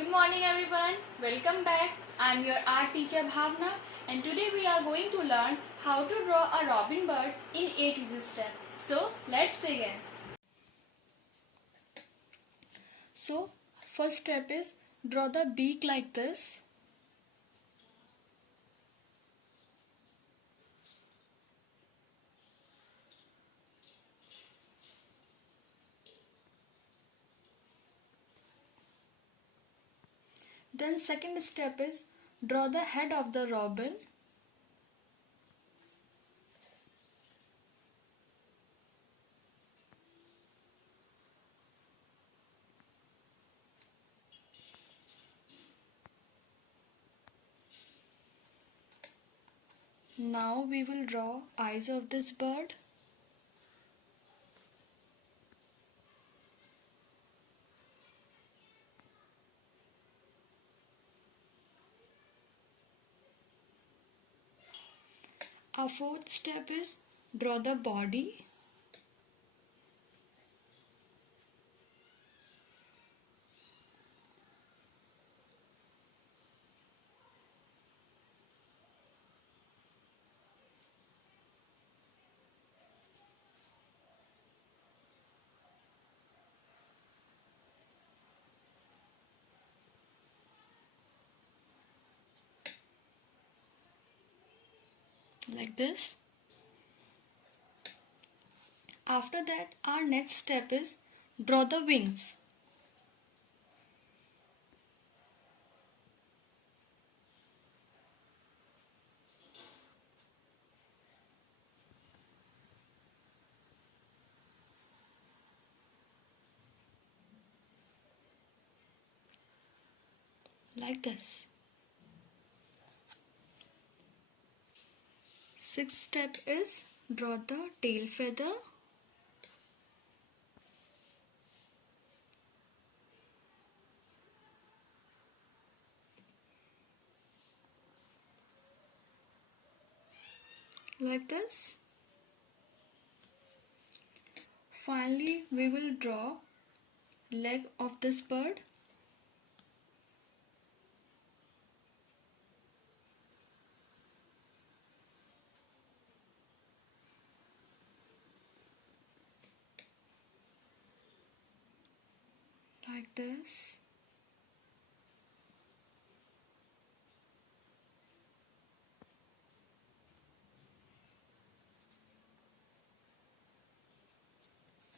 Good morning everyone. Welcome back. I am your art teacher Bhavna and today we are going to learn how to draw a robin bird in 8 easy steps. So let's begin. So first step is draw the beak like this. Then second step is draw the head of the robin. Now we will draw eyes of this bird. Our fourth step is draw the body. Like this. After that, our next step is draw the wings. Like this. Sixth step is draw the tail feather. Like this. Finally, we will draw leg of this bird. Like this.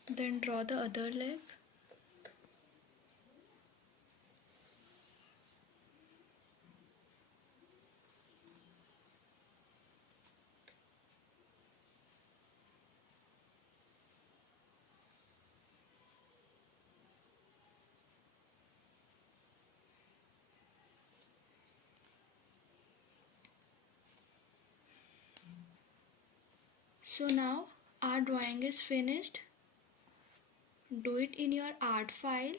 Then draw the other leg. So now our drawing is finished. Do it in your art file.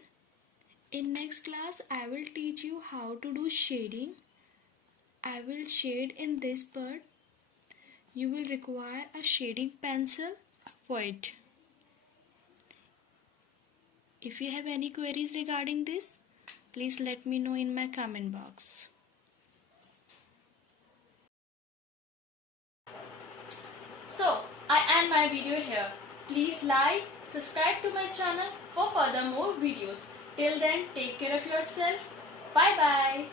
In next class, I will teach you how to do shading. I will shade in this bird. You will require a shading pencil for it. If you have any queries regarding this, please let me know in my comment box. So, I end my video here. Please like, subscribe to my channel for further more videos. Till then, take care of yourself. Bye bye.